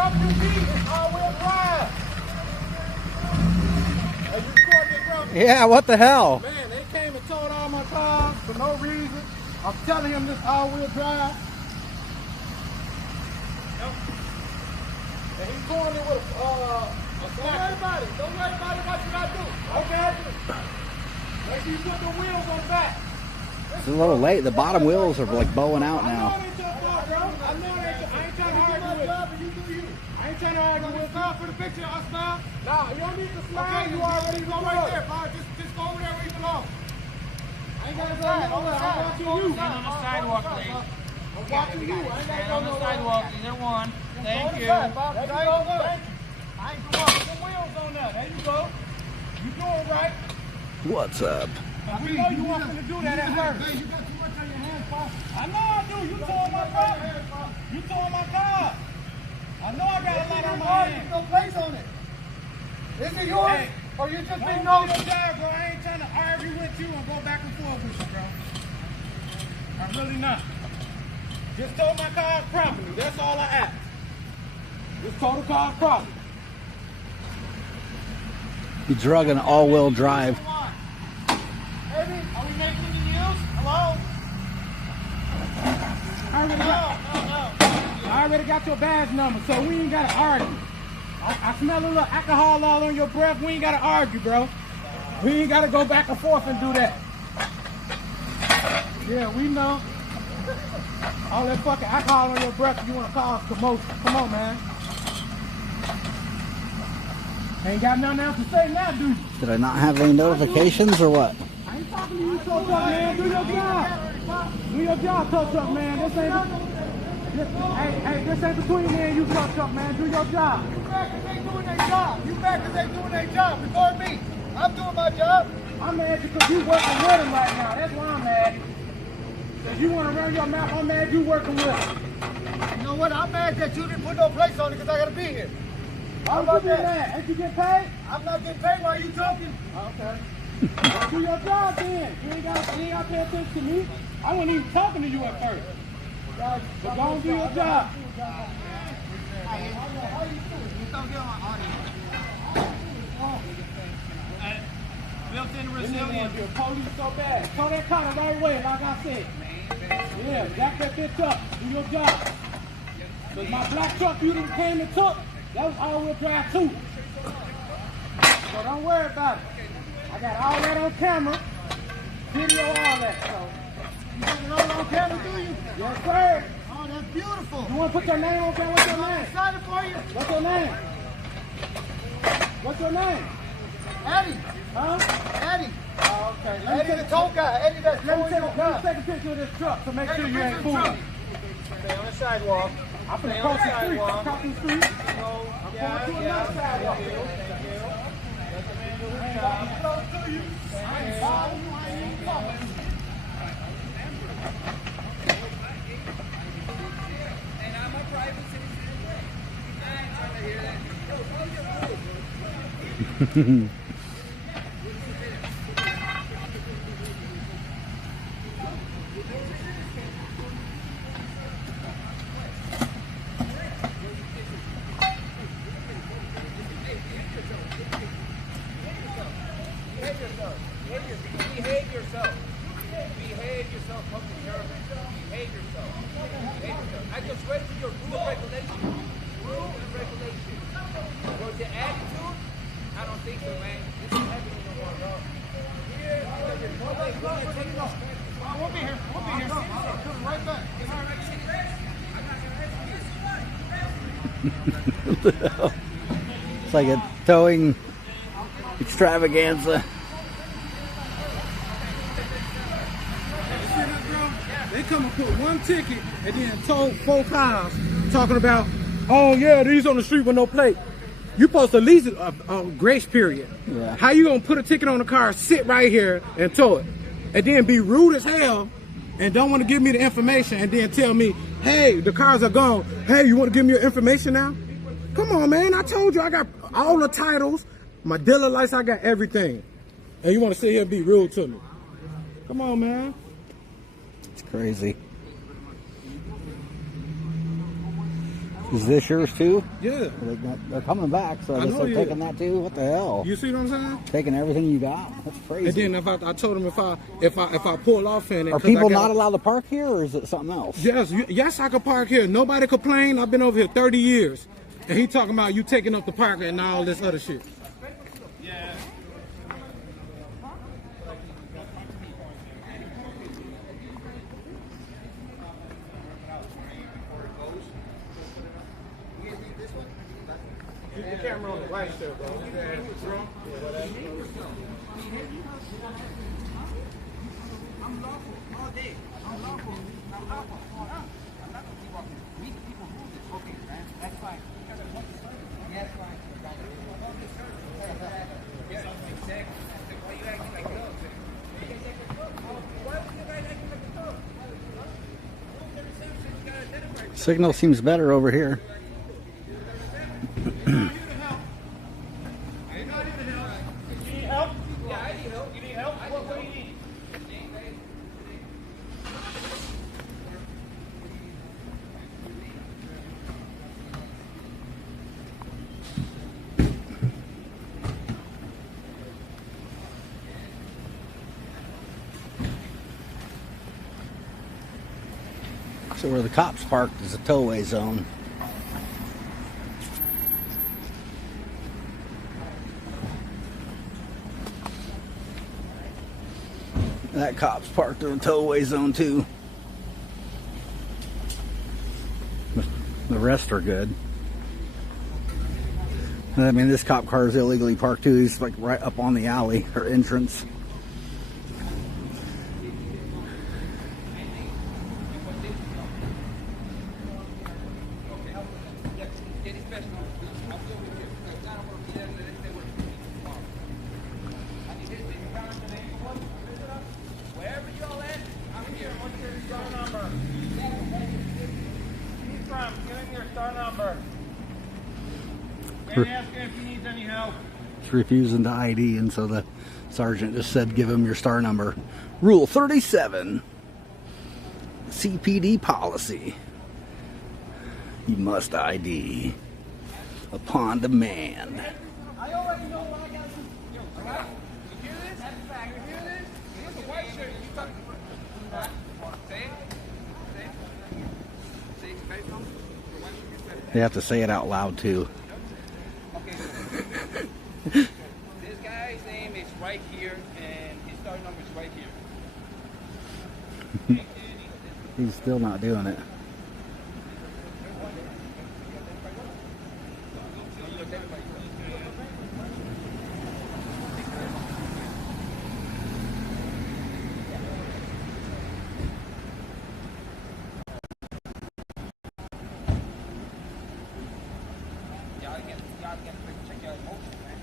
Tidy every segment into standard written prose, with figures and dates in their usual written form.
WD is all-wheel drive. And you scored this ground. Yeah, what the hell? Man, they came and towed all my cars for no reason. I'm telling him this all-wheel drive. Yep. And he's going in with a don't worry about it. Don't worry about it. What you gotta do? Okay. Make sure you put the wheels on back. It's a little late. The bottom wheels are like bowing out I know now. it ain't your fault, bro. I know it ain't. I ain't trying to argue with you. You do you. I ain't trying to argue with you. For the picture, I smile. Nah, you don't need to smile. Okay, you already go right there, bro. Just go over there where you belong. I ain't gotta go nowhere. I'm watching you. Stand on the sidewalk, please. I'm watching you. I ain't gotta Stand go on the nowhere. sidewalk, either one. Thank you. There you go. Thank you. I ain't doing put the wheels on that. There you go. You doing right. What's up? We know you want to do that at first. Hey, you got too much on your hands, Pop. I know I do. You tore my car. You tore my car. I know I got a lot on my hands. No place on it. Is it yours? Hey, or you just being nosy? Bro, I ain't trying to argue with you and go back and forth with you, bro. I'm really not. Just tow my car properly. That's all I ask. Just tow the car properly. He drug an all-wheel drive. Baby, are we making any news? Hello? I already got your badge number, so we ain't gotta argue. I smell a little alcohol all on your breath. We ain't gotta argue, bro. We ain't gotta go back and forth and do that. Yeah, we know. All that fucking alcohol on your breath, you wanna cause commotion. Come on, man. Ain't got nothing else to say now, do you? Did I not have any notifications or what? I ain't talking to you, tow truck man. Do your job. Do your job, tow truck man. Hey, this ain't between me and you, tow truck man. Do your job. You back because they doing their job. You back because they doing their job before me. I'm doing my job. I'm mad because you working with them right now. That's why I'm mad. Because you want to run your mouth, I'm mad you working with them. You know what? I'm mad that you didn't put no place on it because I got to be here. How about that? Ain't you getting paid? I'm not getting paid while you talking. Okay. Do your job then. You ain't got to pay attention to me. I wasn't even talking to you at first. So go and do your job. Built-in resilience. Your police so bad. Tow that car the right way, like I said. Yeah, jack that bitch up. Do your job. Because my black truck you done came and took, that was all-wheel drive too. So don't worry about it. I got all that on camera, video, all that. So you got it all on camera, do you? Yes, sir. Oh, that's beautiful. You want to put your name on there? What's your name? I'm excited for you. What's your name? What's your name? Eddie. Huh? Eddie. Oh, okay. Eddie the tow guy. Eddie that's towing your car. Let me take a picture of this truck to make sure you ain't fooling. Stay on the sidewalk. I'm going to cross the street. I'm crossing the street. I'm going to another sidewalk. Thank you. Let the man do his job. I'm close to you. I ain't following you. I ain't following you. And I'm a private citizen. I ain't trying to hear that. Behave yourself. Behave yourself, public servant. Behave yourself. Behave yourself. I just read you your rule and regulation. Rule and regulation. Was your attitude? I don't think so, man. This is happening no more, bro. Here, We'll be here. We'll be here. Coming right back. It's like a towing extravaganza. They come and put one ticket and then tow 4 cars talking about, oh yeah, these on the street with no plate. You supposed to at least a grace period. Yeah. How you gonna put a ticket on the car, sit right here and tow it, and then be rude as hell and don't want to give me the information and then tell me, hey, the cars are gone. Hey, you want to give me your information now? Come on, man. I told you I got all the titles, my dealer license, I got everything. And you want to sit here and be rude to me? Come on, man. It's crazy. Is this yours too? Yeah. They're coming back, so I guess know they're you- taking that too. What the hell? You see what I'm saying? Taking everything you got? That's crazy. And then if I told him if I pull off in it, Are 'cause I people got- not allowed to park here, or is it something else? Yes, I could park here. Nobody complained. I've been over here 30 years, and he talking about you taking up the parking and all this other shit. Keep the camera on the right there, bro. I'm lawful all day. I'm lawful. I'm lawful. I'm not gonna keep walking. We the people rule this. Okay, man. That's fine. Yeah, that's fine. Yeah, exactly. Why you acting like thugs? Why would you guys acting like a thug? You gotta identify yourself. Signal seems better over here. So where the cops parked is a towaway zone. That cop's parked in a towaway zone too. The rest are good. I mean, this cop car is illegally parked too. He's like right up on the alley or entrance. Wherever you all at, I'm here. What's your star number? Where you from? Give him your star number. And ask him if he needs any help. He's refusing to ID, and so the sergeant just said, give him your star number. Rule 37. CPD policy. You must ID upon demand. I already know what I got to do. Yo, right? You hear this? That's a fact. You hear this? Here's a white shirt. You talking about? Say it. Say it. Say it. Say it. The white shirt, you said it. They have to say it out loud too. Okay. This guy's name is right here, and his star number is right here. He's still not doing it. Y'all get check your emotions, man.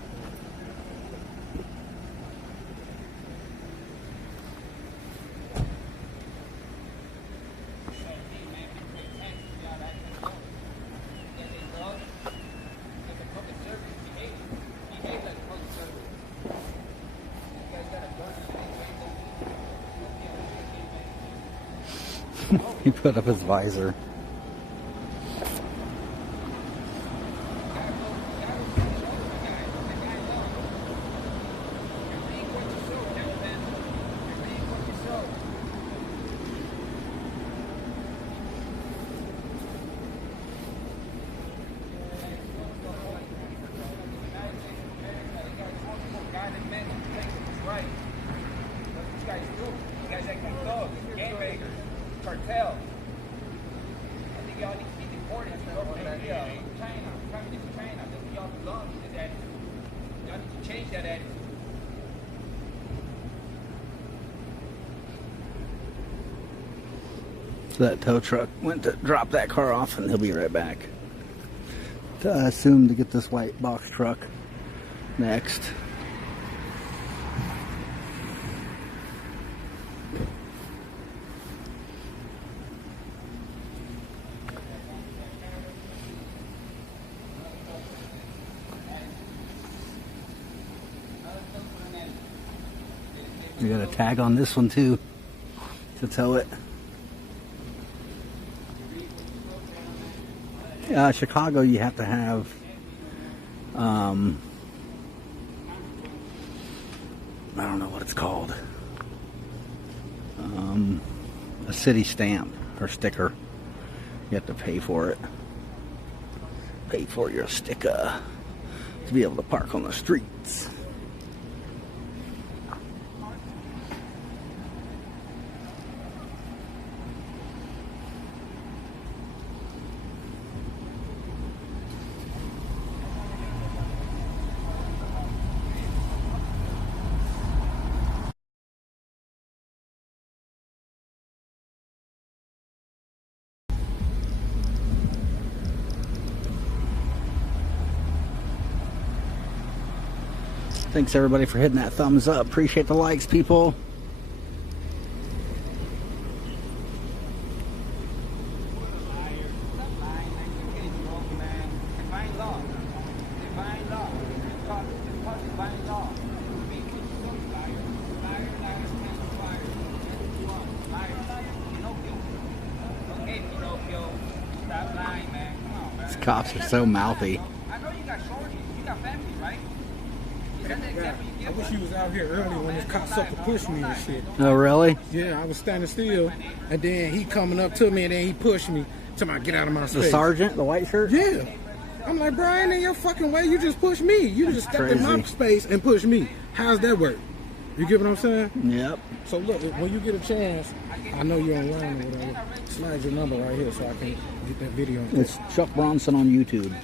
He put up his visor. Cartel. I think y'all need to be deported to China. Communist China. That's where y'all belong to this attitude. Y'all need to change that attitude. So that tow truck went to drop that car off, and he'll be right back. So I assume to get this white box truck next. We got a tag on this one too to tow it. Chicago, you have to have I don't know what it's called. A city stamp or sticker. You have to pay for it. Pay for your sticker to be able to park on the streets. Thanks everybody for hitting that thumbs up. Appreciate the likes, people. These cops are so mouthy. I know you got shorties, you got family, right? Is that the example you I give wish us? you was out here early when this cop up to push me and shit. Oh, really? Yeah, I was standing still, and then he coming up to me, and then he pushed me to my get out of my The space. sergeant, the white shirt? Yeah. I'm like, bro, I ain't in your fucking way. You just pushed me. You just stepped in my crazy. space and pushed me. How's that work? You get what I'm saying? Yep. So look, when you get a chance, I know you're online or whatever. Slide your number right here so I can get that video. It's Chuck Bronson on YouTube.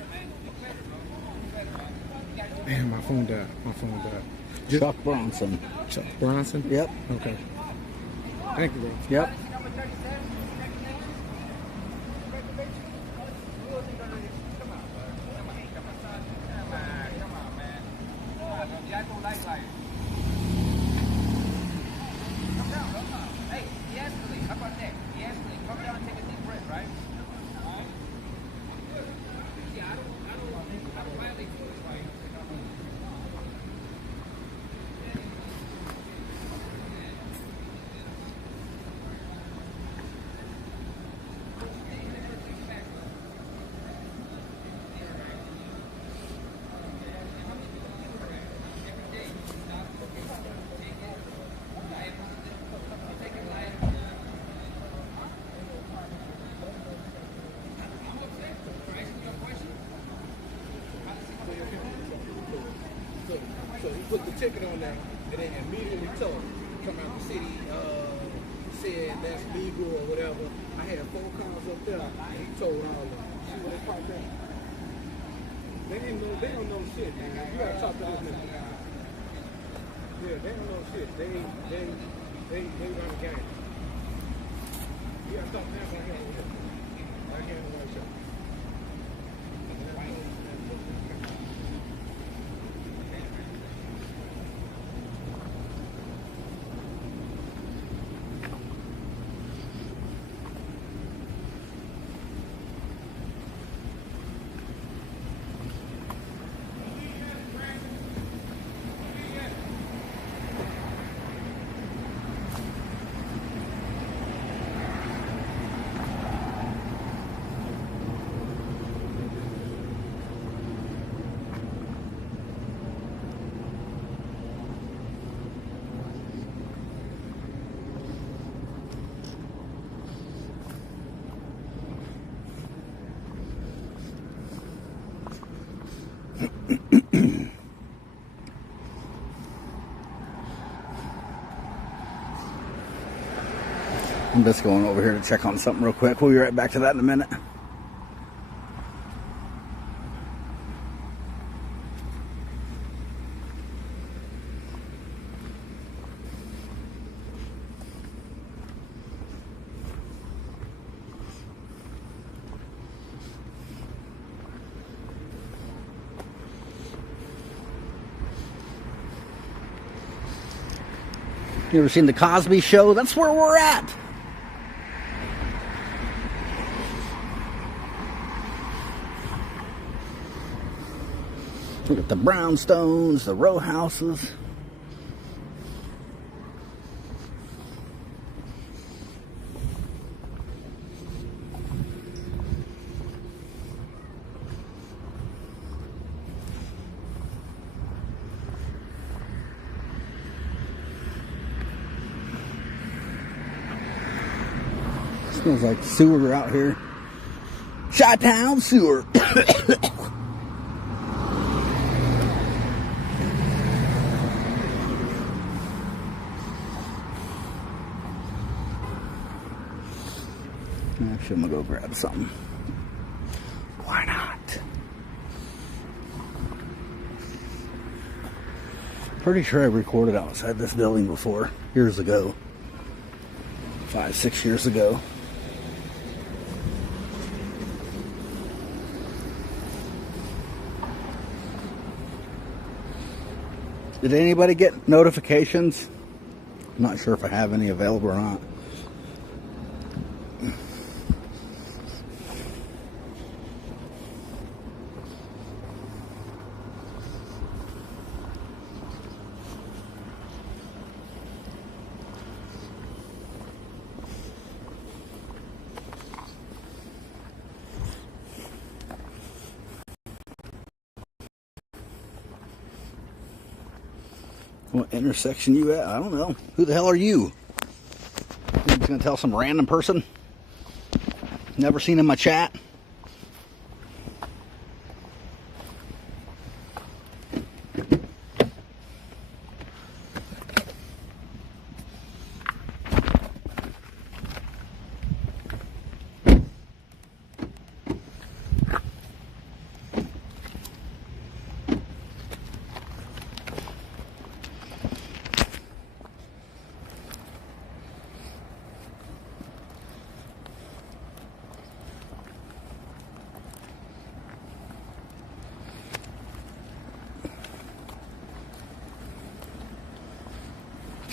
Damn, my phone died. My phone died. Chuck Bronson. Chuck Bronson? Yep. Okay. Thank you, bro. Yep. Hey, de-escalate. How about that? De-escalate. Come down and take a deep breath, right? Alright? Yeah, I don't violate rules, right? So he put the ticket on there, and then immediately told him, come out the city, said that's legal or whatever. I had 4 cars up there, and he told all of them. See where they parked at? They don't know shit, man. You gotta talk to this nigga. Yeah, they don't know shit. They run the game. You gotta talk to them right here. Right here in the white shop. I'm just going over here to check on something real quick. We'll be right back to that in a minute. You ever seen The Cosby Show? That's where we're at. Look at the brownstones, the row houses. Smells like sewer out here. Chi-Town sewer. Actually, I'm gonna go grab something. Why not? Pretty sure I recorded outside this building before, years ago. 5, 6 years ago. Did anybody get notifications? I'm not sure if I have any available or not. What intersection you at? I don't know. Who the hell are you? You're just gonna tell some random person? Never seen in my chat?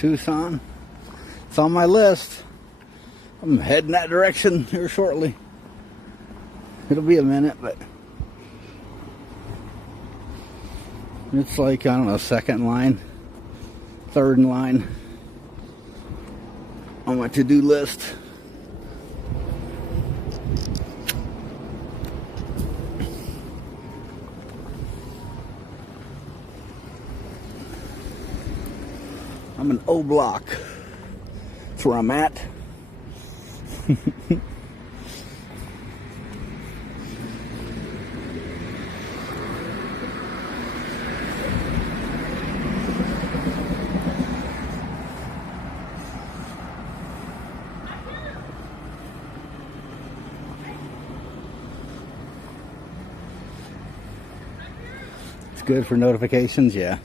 Tucson. It's on my list. I'm heading that direction here shortly. It'll be a minute, but it's like, I don't know, second line, third in line on my to-do list. I'm in O Block. That's where I'm at. It's good for notifications, yeah.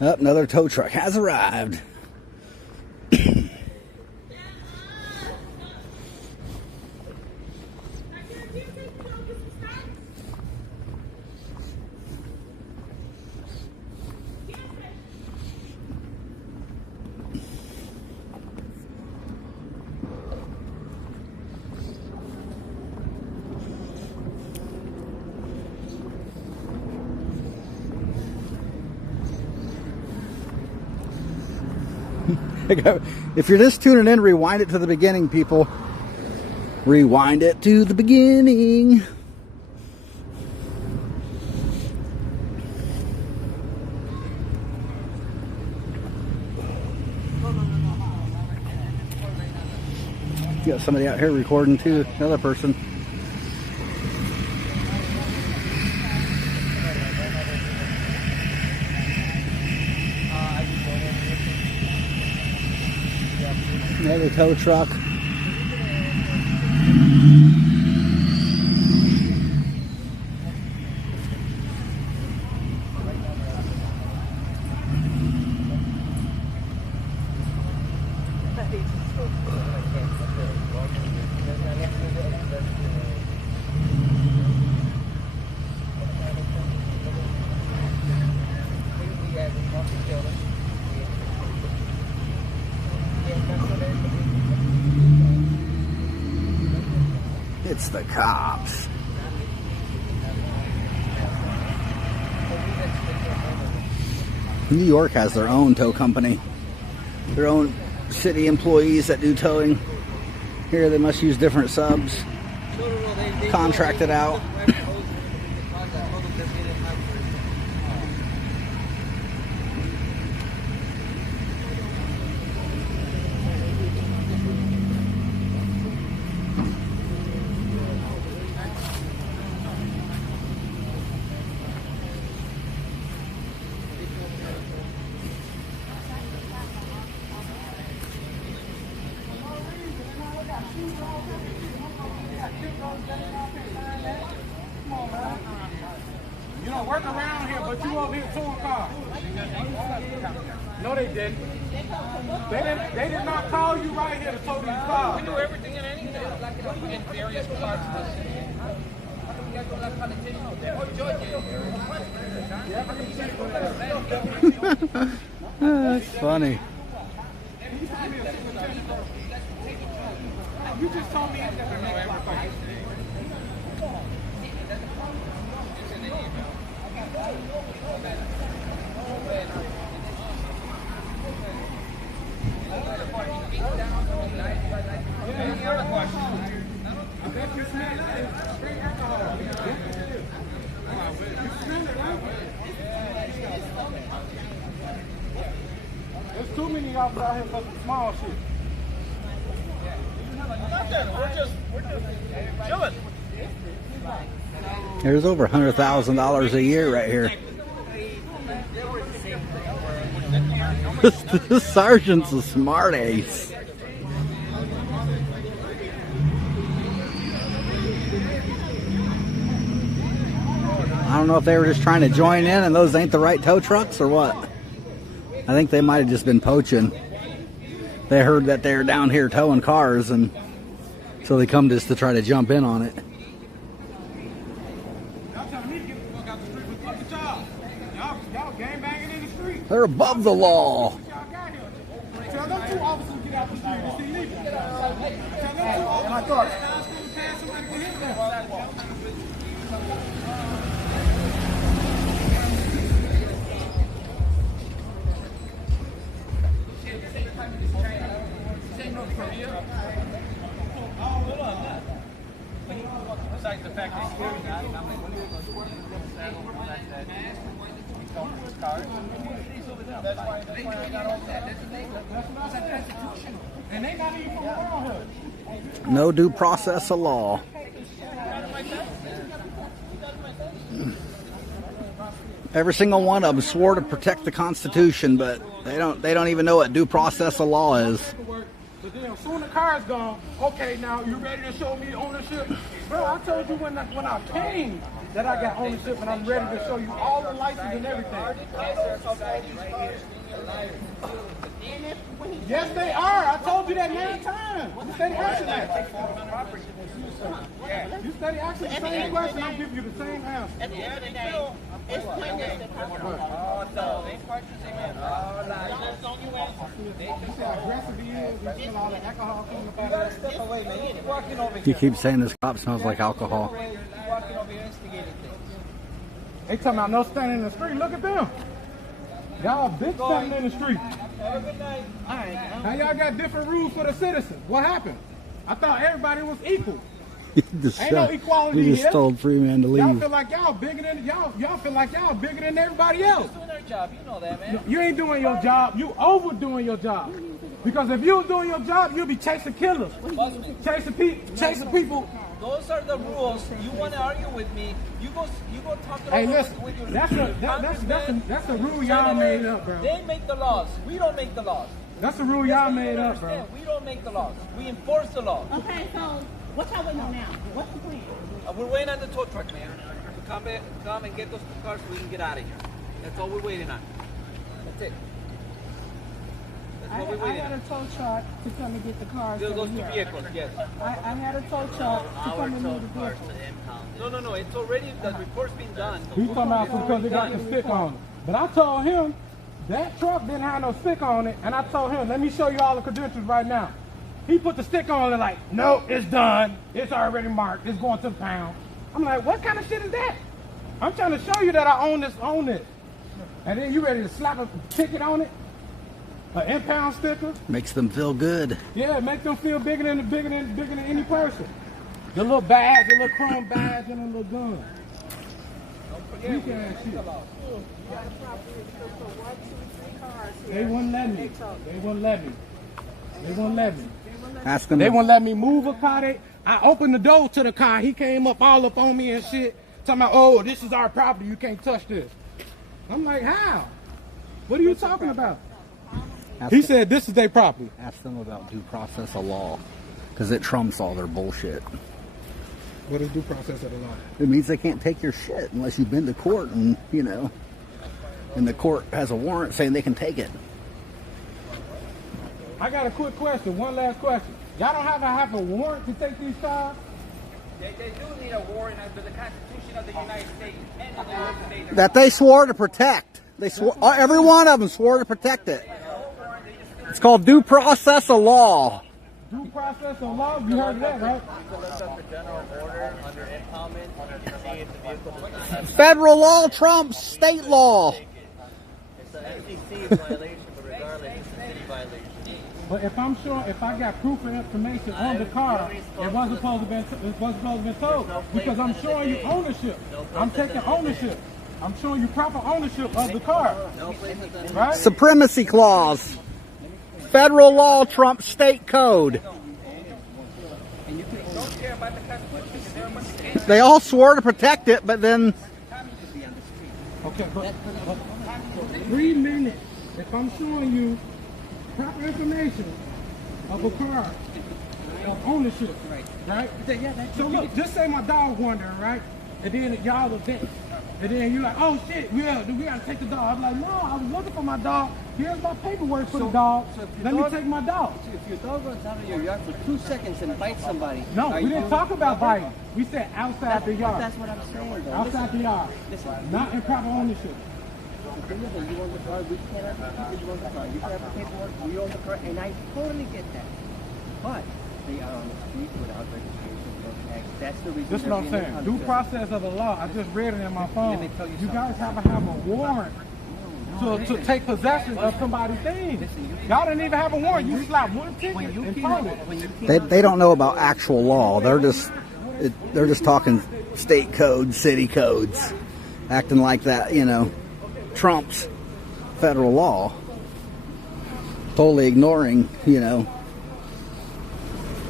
Oh, another tow truck has arrived. If you're just tuning in, rewind it to the beginning, people. Rewind it to the beginning. You got somebody out here recording too, another person. Another tow truck. It's the cops. New York has their own tow company. Their own city employees that do towing. Here they must use different subs. Contract it out. You don't work around here, but you over here towing cars. No, they didn't. They did not call you right here to tow these cars. We do everything and anything. In various parts of the city. You guys don't like politicians. They're judges. That's funny. You just told me that they know everything. There's too many of us out here for some small shit. We're just chilling. There's over $100,000 a year right here. The sergeant's a smart ace. I don't know if they were just trying to join in and those ain't the right tow trucks or what. I think they might have just been poaching. They heard that they're down here towing cars, and so they come just to try to jump in on it. Y'all telling me to get the fuck out the street. Look at y'all. Y'all gang banging in the street. They're above the law. Y'all got here. Tell them two officers to get out the street. It's illegal. Tell them two officers to pass somebody to hit them. Besides the fact that he's hearing that, and I'm like, what are you going to do? He's going to his car. That's why I got all that. That's unconstitutional. And they not even from around here. No due process of law. Every single one of them swore to protect the Constitution, but they don't even know what due process of law is. But then as soon as the car's gone, okay, now you ready to show me ownership? Bro, I told you when I came that I got ownership and I'm ready to show you all the license and everything. Yes, they are. I told you that 9 times. You steady asking that. You steady asking the same question, I'll give you the same answer. At the end of the day, it's pointless to come from. You see how aggressive he is? You smell all the alcohol coming up out of Step away, man. You keep walking over You here. keep saying this cop smells like alcohol. You walking over here instigating things. They talking about no standing in the street. Look at them. Y'all big standing in the street. Have a good night. All right. Now y'all got different rules for the citizens. What happened? I thought everybody was equal. Ain't no equality We just here. told Freeman to Y'all leave. feel like y'all bigger than y'all feel like y'all bigger than everybody else. Doing our job. You know that, man. You ain't doing your job. You overdoing your job. Because if you was doing your job, you'll be chasing killers, chasing people. Those are the rules. You want to argue with me? You go talk it Hey, over listen, with your that's a rule y'all made up, bro. They make the laws. We don't make the laws. That's a rule y'all You made don't up, bro. understand. We don't make the laws. We enforce the law. Okay, so what y'all waiting on now? What's the plan? We're waiting on the tow truck, man. To come and get those two cars so we can get out of here. That's all we're waiting on. That's it. That's what we're I waiting had on. a tow truck to come and get the cars Those from two here. vehicles, yes. I had a tow truck to come and move the vehicles. No. It's already, the report's been done. He's talking about because they got the stick on it. But I told him that truck didn't have no stick on it, and I told him, let me show you all the credentials right now. He put the stick on it like, no, it's done. It's already marked. It's going to the pound. I'm like, what kind of shit is that? I'm trying to show you that I own this. And then you ready to slap a ticket on it? An impound sticker? Makes them feel good. Yeah, make them feel bigger than any person. The little badge, the little chrome badge, and the little gun. Weak ass shit. They wouldn't let me. Ask them. They wouldn't let me move a car. I opened the door to the car. He came up all up on me and shit. Talking about, oh, this is our property. You can't touch this. I'm like, how? What are you talking about? He said this is their property. Ask them about due process of law, because it trumps all their bullshit. What is due process of the law? It means they can't take your shit unless you've been to court and, you know, and the court has a warrant saying they can take it. I got a quick question. One last question. Y'all don't have a warrant to take these cars? They do need a warrant under the Constitution of the United States and the United States. That they swore to protect. They swore, every one of them swore to protect it. It's called due process of law. Due process of law? You heard of that, right? Federal law trumps state law. But if I'm sure, if I got proof and information on the car, it wasn't supposed to be told. Because I'm showing you ownership. I'm taking ownership. I'm showing you proper ownership of the car. Right? Supremacy clause. Federal law trumps state code. They all swore to protect it, but then Okay, but 3 minutes. If I'm showing you proper information of a car, of ownership, right? So look, just say my dog wandering, right? And then y'all are there. And then you're like, oh shit, we gotta take the dog. I'm like, no, I was looking for my dog. Here's my paperwork for the dog. Let me take my dog. If your dog runs out of your yard for 2 seconds and bites somebody, No, we didn't talk about biting. We said outside the yard. That's what I'm saying, though. Outside the yard. Not in proper ownership. The thing is that you own the car, we cannot because you own the car. You can have the paperwork, we own the car, and I totally get that. But they are on the street without registration, no tax. That's the reason. This is what I'm saying. Due process of the law. I just read it in my phone. You guys have to have a warrant to take possession of somebody's things. Y'all didn't even have a warrant. You slapped one ticket and found it. they don't know about actual law. They're just talking state codes, city codes, acting like that, you know, trumps federal law. Totally ignoring, you know,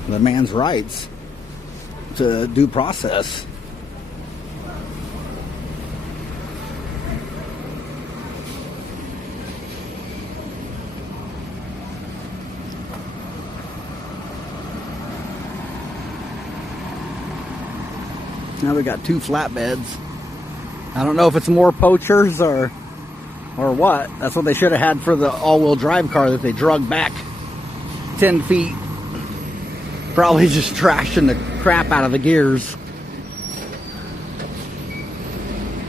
the man's rights to due process. Now we got 2 flatbeds. I don't know if it's more poachers or what. That's what they should have had for the all-wheel drive car that they drug back 10 feet. Probably just trashing the crap out of the gears.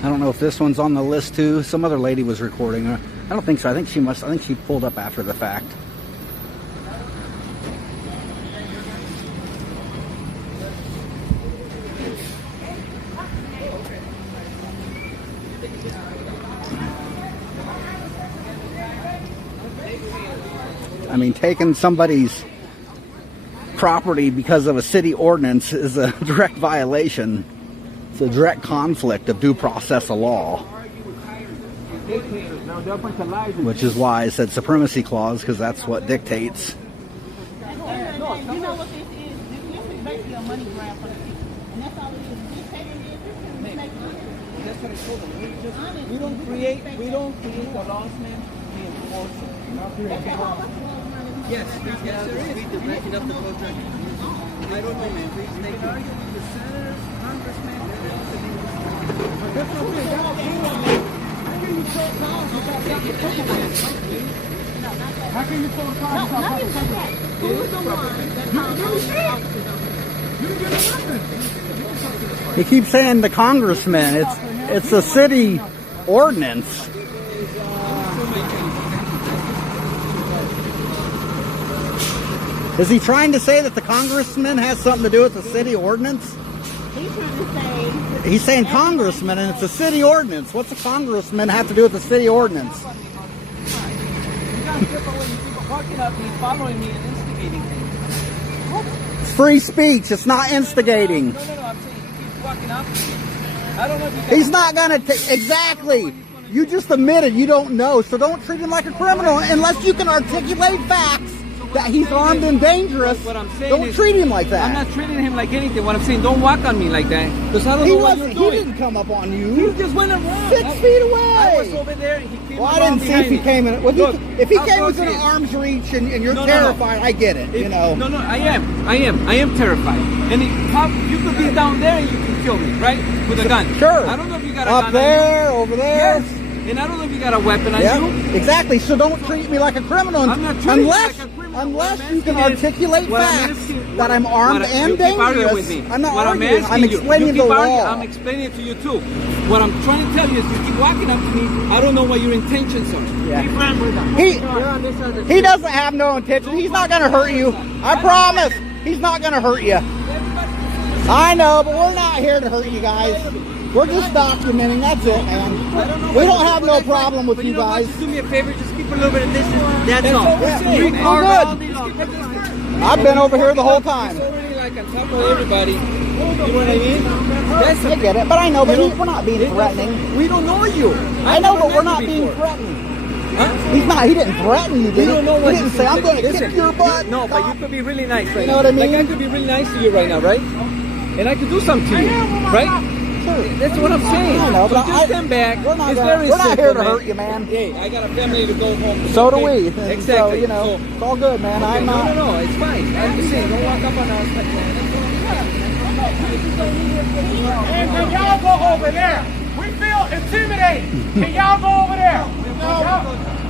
I don't know if this one's on the list too. Some other lady was recording her. I don't think so. I think she pulled up after the fact. I mean, taking somebody's property because of a city ordinance is a direct violation. It's a direct conflict of due process of law. Which is why I said supremacy clause, because that's what dictates. You know what this is? This is basically a money grab for the people. And that's all it is. This taking this, that's what I told them. We don't create the laws, man. We enforce it. Yes, there is. We directed up the protest. I don't know, man. They can argue with the senators, congressmen, How can you throw the car without who's the one that He keeps saying the congressman. It's a city ordinance. Is he trying to say that the congressman has something to do with the city ordinance? He's trying to say... He's saying congressman, and it's a city ordinance. What's a congressman have to do with the city ordinance? walking up, he's following me and instigating things. It's free speech. It's not instigating. No, I'm saying he keeps walking up. I don't know if He's not going to exactly. You just admitted you don't know, so don't treat him like a criminal unless you can articulate facts that he's armed and dangerous, What I'm saying don't is, treat him like that. I'm not treating him like anything. What I'm saying, don't walk on me like that. Because I don't He know what you're wasn't. He doing. didn't come up on He you. just went around. 6 feet away. I was over there. He came Well, I around didn't see if he behind me. came in. Well, Look, if he how came close within he is. arm's reach and you're No, no, no. terrified, I get it. You know. No, I am terrified. And you could be down there and you can kill me, right? With a gun. Sure. I don't know if you got a Up gun there, on you. over there. Yes. And I don't know if you got a weapon on Yeah, you. exactly. So don't treat me like a criminal I'm not treating you unless like a criminal. unless What I'm you can asking is- articulate what I'm facts asking- that I'm armed what- and you keep arguing dangerous. with me. I'm not What arguing. asking I'm explaining you the keep arguing, law. I'm explaining it to you too. What I'm trying to tell you is you keep walking up to me. I don't know what your intentions are. Yeah. Be friends with them. He You're on this other he doesn't have no intention. He's not gonna hurt you. I promise. He's not gonna hurt you. I know, but we're not here to hurt you guys. We're just documenting. That's it, man. We don't have no problem with But you know what? guys. Just do me a favor. Just keep a little bit of distance. That's all. Yeah, We we're are good. all these people. I've been over here the whole time. He's already like on top of everybody. You know what I mean? That's I get it, but I know, but we're not being threatening. We don't know you. I know, but never we're met not you being before. threatening. Huh? He's not. He didn't threaten you, did We he? don't know He what didn't say, "I'm going to Listen, kick your butt." No, but you could be really nice right You know now. what I mean? Like I could be really nice to you right now, right? And I could do something to you, right? That's what I'm saying. I know, so but just stand back. We're not, It's gonna, very we're not here to simple, hurt you, man. Hey, I got a family to go home to. So do okay? we. Exactly. So, you know, it's all good, man. Okay, I'm not. no, it's fine. I'm just saying, don't walk up on us like that. And can y'all go over there? We feel intimidated. Can y'all go over there?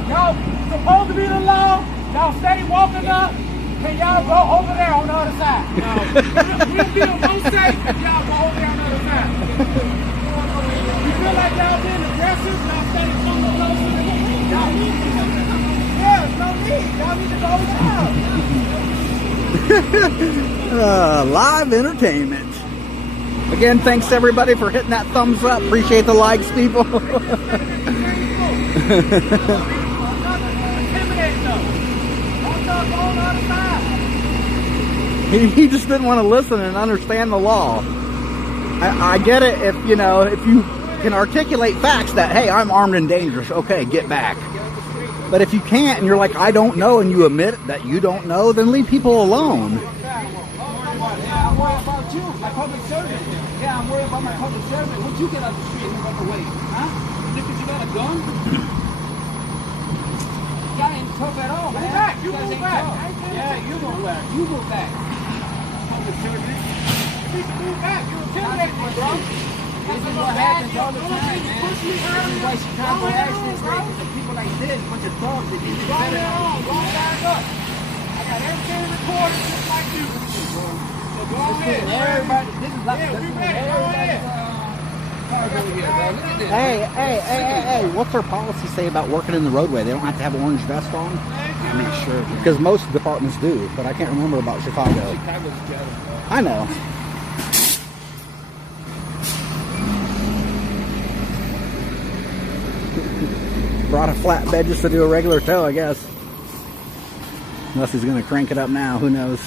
Y'all supposed to be the law. Y'all steady walking up. Can y'all go over there on the other side? No. We'll be the most safe if y'all go over there on the other side. You feel like y'all being aggressive? Y'all steady coming closer to me. Y'all need to come. Yeah, there's no need. Y'all need to go down. Live entertainment. Again, thanks everybody for hitting that thumbs up. Appreciate the likes, people. He just didn't want to listen and understand the law. I get it if you know if you can articulate facts that hey, I'm armed and dangerous. Okay, get back. But if you can't and you're like I don't know and you admit that you don't know, then leave people alone. I'm worried about you, my public servant. Yeah, I'm worried about my public servant. What you get out the street and run away? Huh? Because you got a gun? Y'all ain't tough at all, man. Move back. You move back. Yeah, you move back. You move back. Public servant. You need to move back. You intimidate me, bro. This is what happens all the time, man. This is why Chicago has this because of people like this, bunch of thugs that get together. Wrong back up. I got everything recorded just like you. So go ahead. Everybody, this is like Hey, what's their policy say about working in the roadway? They don't have to have an orange vest on? I'm not sure. Because most departments do, but I can't remember about Chicago. Chicago's better, bro. I know. Brought a flatbed just to do a regular tow, I guess. Unless he's going to crank it up now, who knows.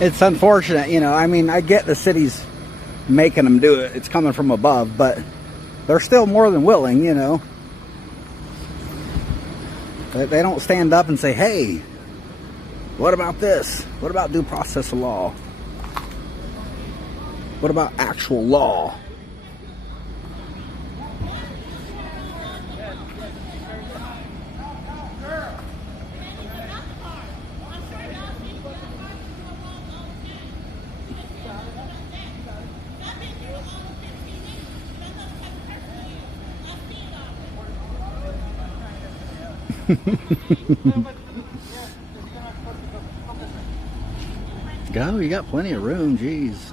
It's unfortunate, you know. I mean, I get the city's making them do it. It's coming from above, but they're still more than willing, you know. They don't stand up and say, hey, what about this? What about due process of law? What about actual law? Go, you got plenty of room, jeez.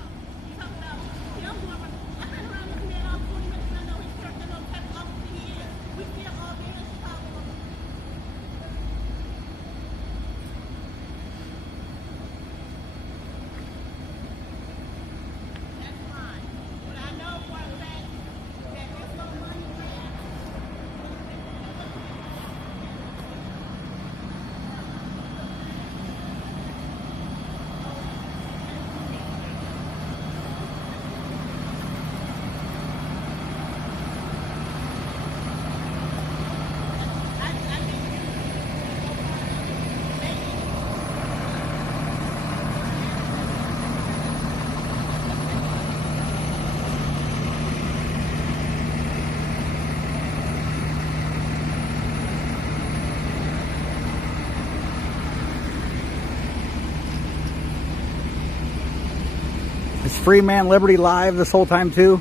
Is Free Man Liberty live this whole time too?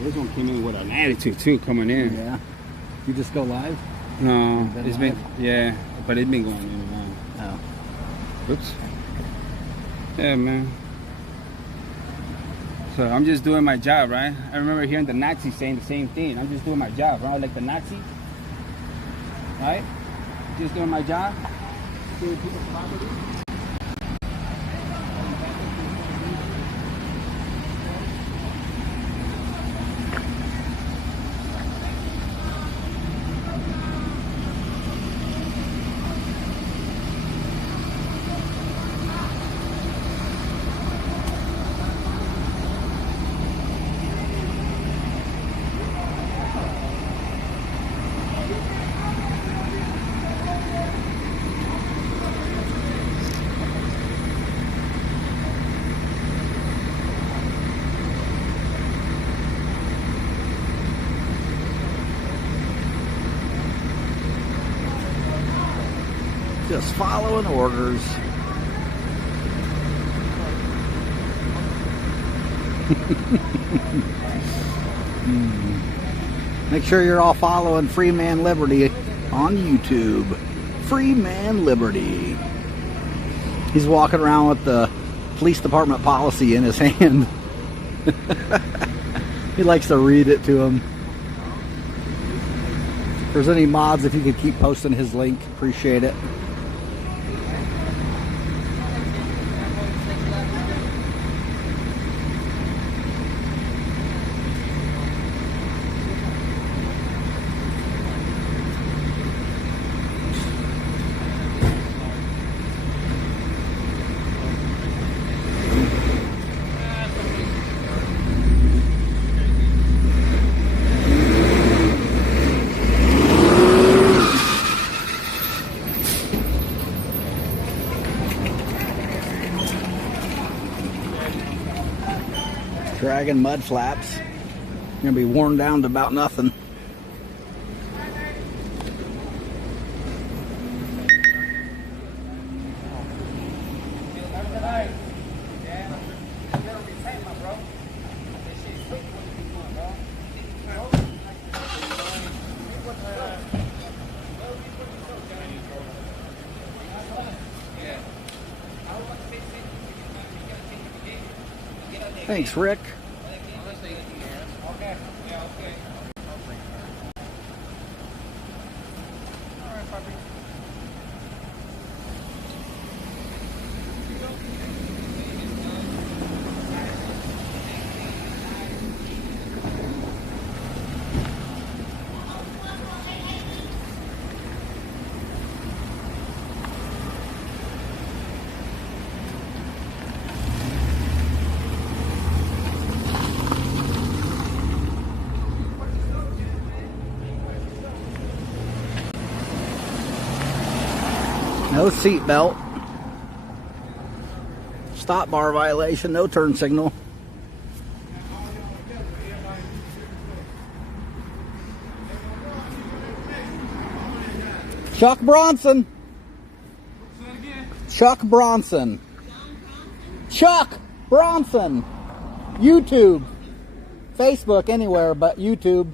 This one came in with an attitude too, coming in. Yeah. You just go live? No, Been it's live? been, yeah, but it's been going in and out. Oh. Oops. Yeah, man. So I'm just doing my job, right? I remember hearing the Nazis saying the same thing. I'm just doing my job, right? Like the Nazis, right? Just doing my job. Doing people's property. Just following orders. Make sure you're all following Free Man Liberty on YouTube. Free Man Liberty. He's walking around with the police department policy in his hand. He likes to read it to him. If there's any mods, if you could keep posting his link, appreciate it. Dragging mud flaps. You're gonna be worn down to about nothing. Thanks, Rick. No seat belt. Stop bar violation. No turn signal. Chuck Bronson. Chuck Bronson. Chuck Bronson. YouTube. Facebook, anywhere but YouTube.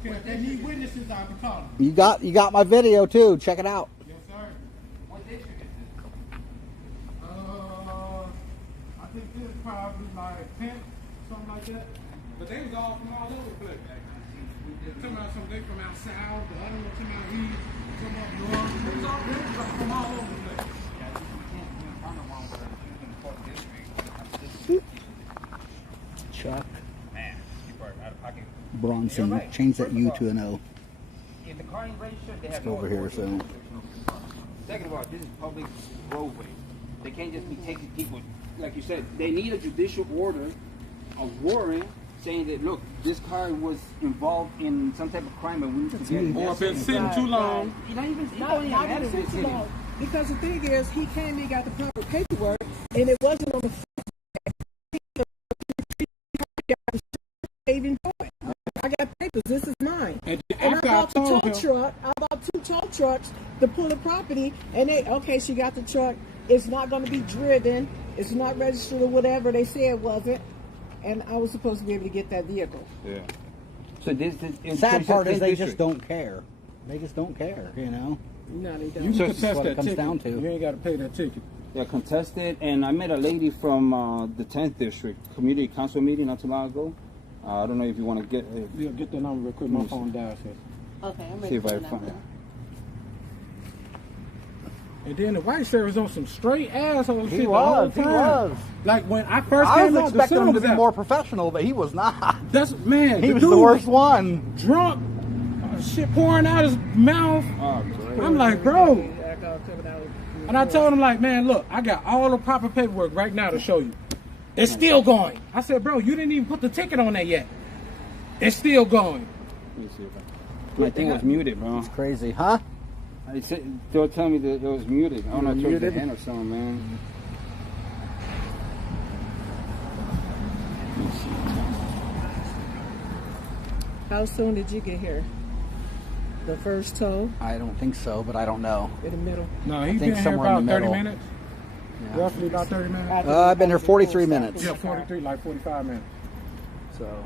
Okay, if they need witnesses, I'll be calling. You got my video too. Check it out. Yes, sir. What district is this? I think this is probably like 10, something like that. But they was all from all over the place. Some about something from out south, the other one come out east, some up north. They was all from all over the place. Chuck Man, people are out of pocket. Bronson. You're right. Change that First U of all, to an O. If the car ain't registered, they have Let's go over here, so. Second of all, this is public roadway. They can't just be taking people, like you said, they need a judicial order, a warrant, saying that, look, this car was involved in some type of crime and we need to get it. Or if it's sitting too long. Not even Not matter even if it's too sitting. long. Because the thing is, he came and got the proper paperwork, and it wasn't on the even going. I got papers. This is mine. And And I after I bought the told tow him, truck. I bought 2 tow trucks to pull the property, and she got the truck. It's not going to be driven. It's not registered or whatever. They say it wasn't, and I was supposed to be able to get that vehicle. Yeah. So this is Sad part is they just don't care. They just don't care, you know. No, they don't. you So can it's contest what it that comes ticket. down to. You ain't got to pay that ticket. Yeah, contested, and I met a lady from the 10th district community council meeting not too long ago. I don't know if you want to get. Yeah, get the number real quick. My phone dies here. Okay, I'm See ready if for I the find number. it. And then the white shirt was on some straight assholes. He shit the was, whole he time. was. Like when I first I came was out, the expecting sun him to was be out. more professional, but he was not. That's man. He was dude the worst one. Drunk, shit pouring out his mouth. Oh, I'm like, bro. And I told him, like, man, look, I got all the proper paperwork right now to show you. It's still going. I said, bro, you didn't even put the ticket on that yet. It's still going. let me see if my thing was muted, bro. It's crazy, huh? They were telling me that it was muted. I don't know if it was the Muted? hand or something, man. How soon did you get here? The first tow I don't think so, but I don't know. in the middle. No, I he's think been here somewhere in about the 30 middle. minutes. Roughly about 30 minutes. I've been here 43 minutes. Yeah, 43, like 45 minutes. So,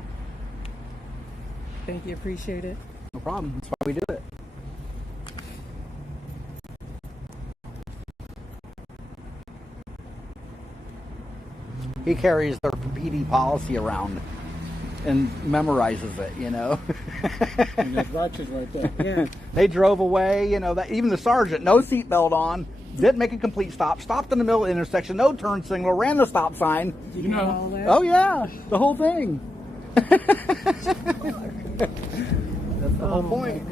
Thank you, appreciate it. no problem. That's why we do it. He carries their PD policy around and memorizes it, you know. And that's righteous right there. Yeah. They drove away, you know, that even the sergeant, no seatbelt on, didn't make a complete stop, stopped in the middle of the intersection, no turn signal, ran the stop sign. You You know, all that? Oh yeah, the whole thing. That's the whole point.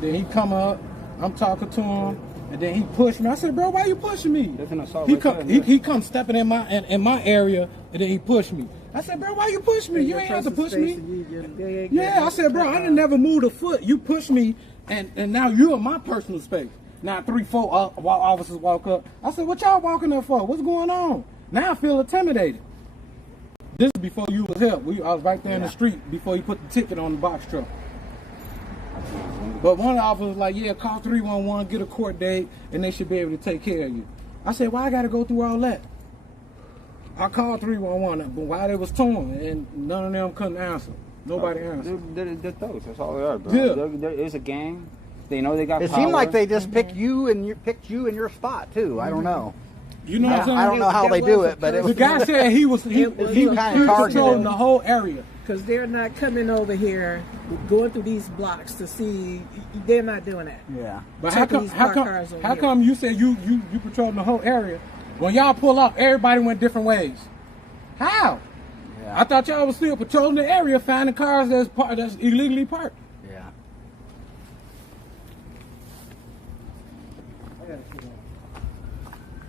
Then he come up, I'm talking to him, and then he pushed me. I said, bro, why you pushing me? That's an assault He right come, there, he, yeah. he come stepping in my area, and then he pushed me. I said, bro, why you push me? You ain't have to push me. Yeah, I said, bro, I didn't never move a foot. You pushed me, and now you're in my personal space. Now 3-4 officers walk up. I said, what y'all walking there for? What's going on? Now I feel intimidated. This is before you was here. I was right there in the street before you put the ticket on the box truck. But one officer was like, yeah, call 311, get a court date, and they should be able to take care of you. I said, why I got to go through all that? I called 311, but while they was torn, and none of them couldn't answer. Nobody answered. They're thugs. That's all they are, bro. Yeah. It's a gang. They know they got It power. seemed like they just picked you and picked you in your spot too. I don't know. You know what I'm saying? I don't know how they do it, but it The was guy said he was He kinda targeted. patrolling the whole area. Because they're not coming over here, going through these blocks to see. They're not doing that. yeah. But Checking these parked cars over how here. come you said you patrolling the whole area? When y'all pull up, everybody went different ways. How? Yeah. I thought y'all was still patrolling the area, finding cars that's illegally parked. Yeah.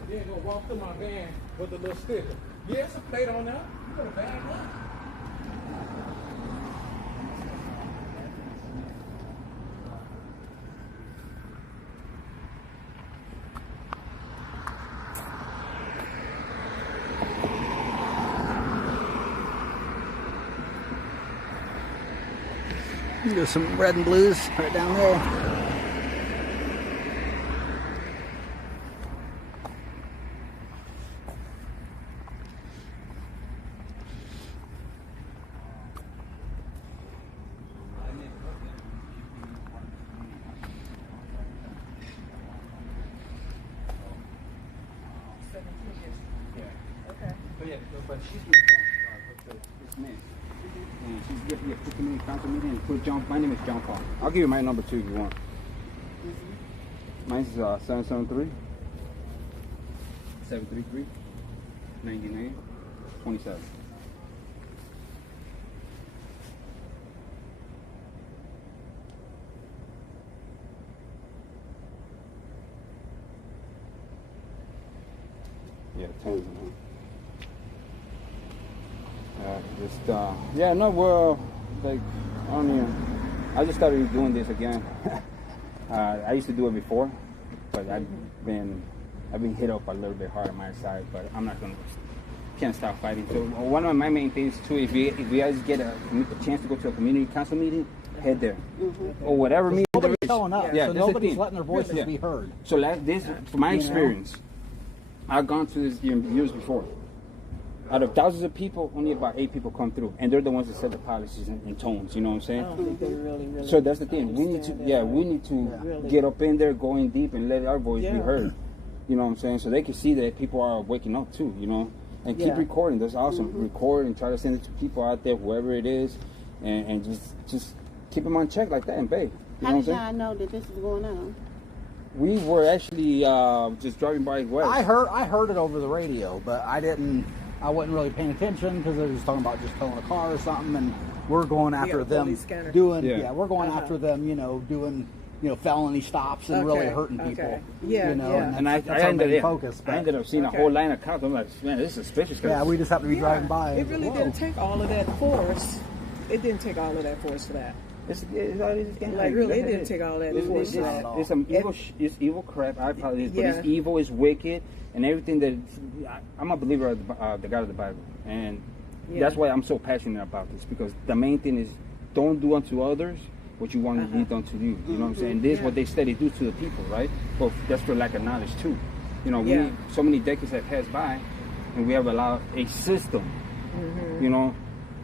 You ain't gonna walk through my van with a little sticker. Yeah, it's a plate on there. You better bag up. There's some red and blues right down there. But she's it's me. And she's getting a community council meeting and put John. My name is John Paul. I'll give you my number too if you want. Mine's 773 733 9927. Yeah, tons. Yeah, no, well, like, I don't even, I just started doing this again. I used to do it before, but I've been hit up a little bit hard on my side, but I'm not can't stop fighting. So one of my main things too, if you guys get a chance to go to a community council meeting, head there. Or whatever meeting there Nobody's is. showing up, Yeah, so that's the nobody's thing. letting their voices be heard. So this, from my experience, I've gone to this years before. Out of thousands of people, only about 8 people come through, and they're the ones that set the policies and tones. You know what I'm saying? I don't think they really. So that's the thing. We need to get up in there, go in deep, and let our voice be heard. You know what I'm saying? So they can see that people are waking up too. You know, and keep recording. That's awesome. Record and try to send it to people out there, whoever it is, and just keep them on check like that and Bay. You How know did what I'm saying? y'all know that this is going on? We were actually just driving by west. I heard it over the radio, but I wasn't really paying attention because they was talking about just towing a car or something, and we're going after them doing. Yeah. We're going after them. Doing felony stops and really hurting people. Yeah, And I that's our ended main up focus. I ended up seeing a whole line of cops. I'm like, man, this is suspicious. Yeah, we just have to be driving by. It really Whoa. didn't take all of that force. It didn't take all of that force for that. It's Like really, it didn't take all that force for that. It's some evil. It's evil crap. I apologize, but it's evil. It's wicked, and everything that. I'm a believer of the God of the Bible, and that's why I'm so passionate about this. Because the main thing is, don't do unto others what you want to be done to you. You know what I'm saying? This is what they steady do to the people, right? But that's for lack of knowledge too. We so many decades have passed by, and we have allowed a system.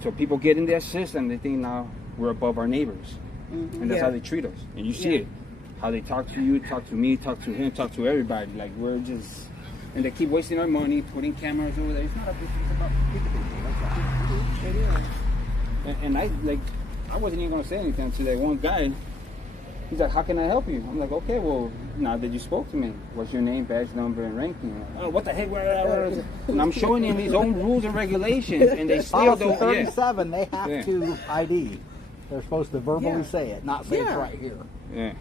So people get in their system. They think now we're above our neighbors, and that's how they treat us. And you see it, how they talk to you, talk to me, talk to him, talk to everybody. Like we're just, and they keep wasting our money, putting cameras over there. It's not a business, it's about people. And I wasn't even gonna say anything to that one guy. He's like, "How can I help you?" I'm like, "Okay, well, now that you spoke to me, what's your name, badge number, and ranking?" Oh, what the heck? And I'm showing him his own rules and regulations, and they still Policy don't. 37, they have to ID. They're supposed to verbally say it, not say it's right here. Yeah.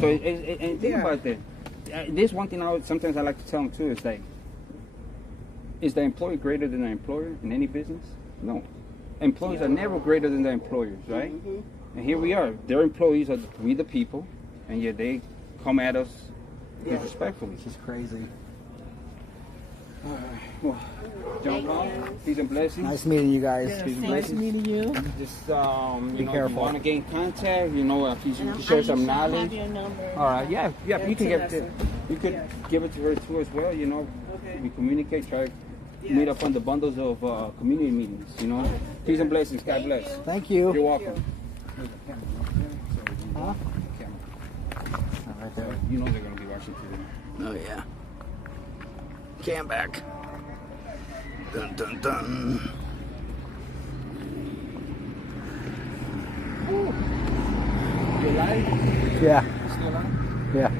So and think about that. This one thing sometimes I like to tell them too is like, is the employee greater than the employer in any business? No. Employees are never greater than the employers, right? And here we are. Their employees are we the people, and yet they come at us disrespectfully. This is crazy. Well, John Paul, peace and blessings. Nice meeting you guys. Peace and Nice blessings. meeting you. Just Be if careful. you want to gain contact, if you share some knowledge. Your number. All right, yeah, you can give it. Vanessa. You could give it to her too as well. Okay. We communicate, try to meet up on the bundles of community meetings. Peace and blessings. God bless. Thank you. You're welcome. Huh? Right there. You know they're gonna be watching today. Oh yeah. Cam back. Dun dun dun. You live? Yeah. Still live? Yeah.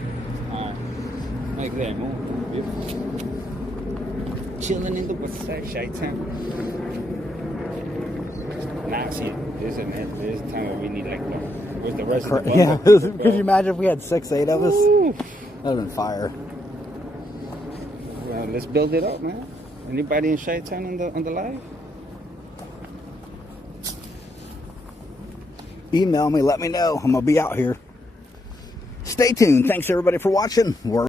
Like that move. Chilling in the west side, Chi-Town. Nah, see, there's a time where we need where's the rest of the Yeah. bundle? Could you imagine if we had 6, 8 of us? That'd have been fire. Well, let's build it up, man. Anybody in Chi-Town on the live? Email me, let me know. I'm gonna be out here. Stay tuned. Thanks everybody for watching. We're